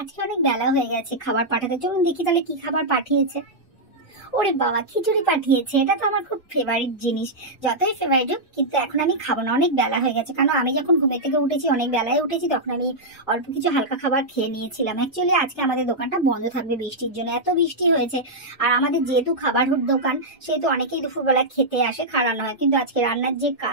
আজকে অনেক বেলা হয়ে গেছে, খাবার পাঠাতে। চলুন দেখি তাহলে কি খাবার পাঠিয়েছে। ওরে বাবা, খিচুড়ি পাঠিয়েছে। এটা তো আমার খুব ফেভারিট জিনিস। যতই ফেভারিট হোক, কিন্তু এখন আমি খাবো না, অনেক বেলা হয়ে গেছে। কারণ আমি যখন ঘুমের থেকে উঠেছি, অনেক বেলায় উঠেছি, তখন আমি অল্প কিছু হালকা খাবার খেয়ে নিয়েছিলাম। অ্যাকচুয়ালি আজকে আমাদের দোকানটা বন্ধ থাকবে বৃষ্টির জন্য, এত বৃষ্টি হয়েছে। আর আমাদের যেহেতু খাবার দোকান, সেহেতু অনেকেই দুপুরবেলা খেতে আসে, খাওয়ানো হয়। কিন্তু আজকে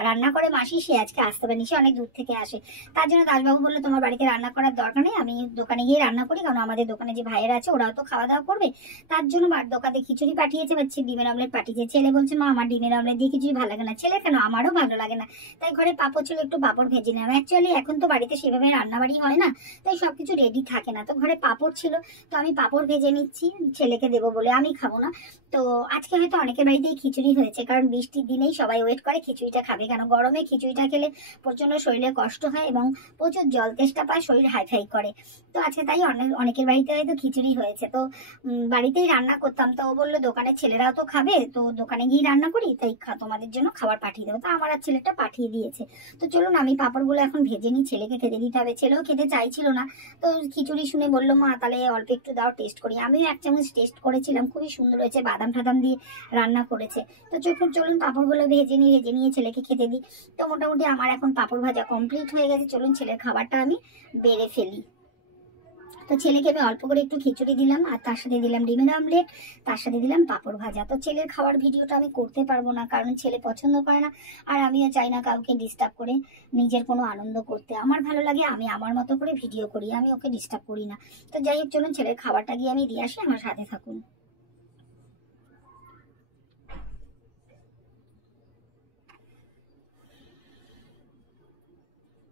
রান্না করে মাসি, সে আজকে আসতে পারেনি, সে অনেক দূর থেকে আসে। তার জন্য দাসবাবু বললো তোমার বাড়িতে রান্না করার দরকার নেই, আমি দোকানে গিয়ে রান্না করি। কারণ আমাদের দোকানে যে ভাইয়েরা আছে, ওরাও তো খাওয়া দাওয়া করবে। তার জন্য দোকানে খিচুড়ি পাঠিয়েছে, বাচ্চা ডিমের অমলেট পাঠিয়েছে। ছেলে বলছে মা আমার ডিমের অমলেট দিয়ে খিচুড়ি ভালো লাগে না। ছেলে কেন, আমারও ভালো লাগে না। তাই ঘরে পাঁপড় ছিল, একটু পাঁপড় ভেজে নিলাম। অ্যাকচুয়ালি এখন তো বাড়িতে সেভাবে রান্নাবাড়ি হয় না, তাই সবকিছু রেডি থাকে না। তো ঘরে পাঁপড় ছিল, তো আমি পাঁপড় ভেজে নিচ্ছি, ছেলেকে দেবো বলে। আমি খাবো না। তো আজকে হয়তো অনেকের বাড়িতেই খিচুড়ি হয়েছে, কারণ বৃষ্টির দিনেই সবাই ওয়েট করে খিচুড়িটা খাবে। কেন, গরমে খিচুড়িটা খেলে প্রচন্ড শরীরে কষ্ট হয় এবং প্রচুর জল তেষ্টা পায়, শরীর হাইফাই করে। তো আজকে তাই অনেকের বাড়িতে হয়তো খিচুড়ি হয়েছে। তো বাড়িতেই রান্না করতাম। তো ও বললো দোকানের ছেলেরাও তো খাবে, তো দোকানে গিয়ে রান্না করি, তাই তোমাদের জন্য খাবার পাঠিয়ে দেবো। তো আমার আর ছেলেটা পাঠিয়ে দিয়েছে। তো চলুন আমি পাঁপড়গুলো এখন ভেজে নিই, ছেলেকে খেতে দিতে হবে। ছেলেও খেতে চাইছিল না, তো খিচুড়ি শুনে বললো মা তাহলে অল্প একটু দাও, টেস্ট করি। আমিও 1 চামচ টেস্ট করেছিলাম, খুবই সুন্দর হয়েছে, বাদাম টাদাম দিয়ে রান্না করেছে। তো চলুন পাঁপড়গুলো ভেজে নিয়ে ছেলেকে খেতে দিই। তো মোটামুটি আমার এখন পাঁপড় ভাজা কমপ্লিট হয়ে গেছে। চলুন ছেলের খাবারটা আমি বেড়ে ফেলি। তো ছেলেকে আমি অল্প করে একটু খিচুড়ি দিলাম, আর তার সাথে দিলাম ডিমের অমলেট, তার সাথে দিলাম পাঁপড় ভাজা। তো ছেলের খাওয়ার ভিডিওটা আমি করতে পারবো না, কারণ ছেলে পছন্দ করে না। আর আমিও চাই না কাউকে ডিস্টার্ব করে নিজের কোনো আনন্দ করতে। আমার ভালো লাগে, আমি আমার মতো করে ভিডিও করি, আমি ওকে ডিস্টার্ব করি না। তো যাই হোক, চলুন ছেলের খাবারটা গিয়ে আমি দিয়ে আসি, আমার সাথে থাকুন।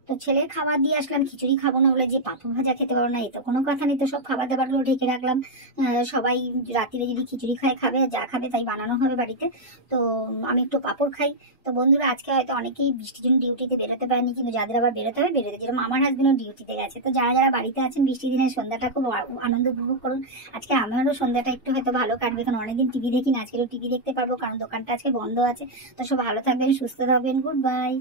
তো ছেলের খাবার দিয়ে আসলাম, খিচুড়ি খাবো না বলে যে পাঁপড় ভাজা খেতে পারো না, এ তো কোনো কথা নেই। তো সব খাবার দাবারগুলো ঢেকে রাখলাম। সবাই রাত্রিরে যদি খিচুড়ি খাবে, যা খাবে তাই বানানো হবে বাড়িতে। তো আমি একটু পাঁপড় খাই। তো বন্ধুরা, আজকে হয়তো অনেকেই বৃষ্টির জন্য ডিউটিতে বেরোতে পারেনি, কিন্তু যাদের আবার বেরোতে হবে বেরোতে, যেরকম আমার হাজবেন্ডও ডিউটিতে গেছে। তো যারা যারা বাড়িতে আছেন, বৃষ্টির দিনের সন্ধ্যাটা খুব আনন্দ উপভোগ করুন। আজকে আমারও সন্ধ্যাটা একটু হয়তো ভালো কাটবে, কারণ অনেকদিন টিভি দেখি না, আজকেও টিভি দেখতে পারবো, কারণ দোকানটা আজকে বন্ধ আছে। তো সব ভালো থাকবেন, সুস্থ থাকবেন, গুড বাই।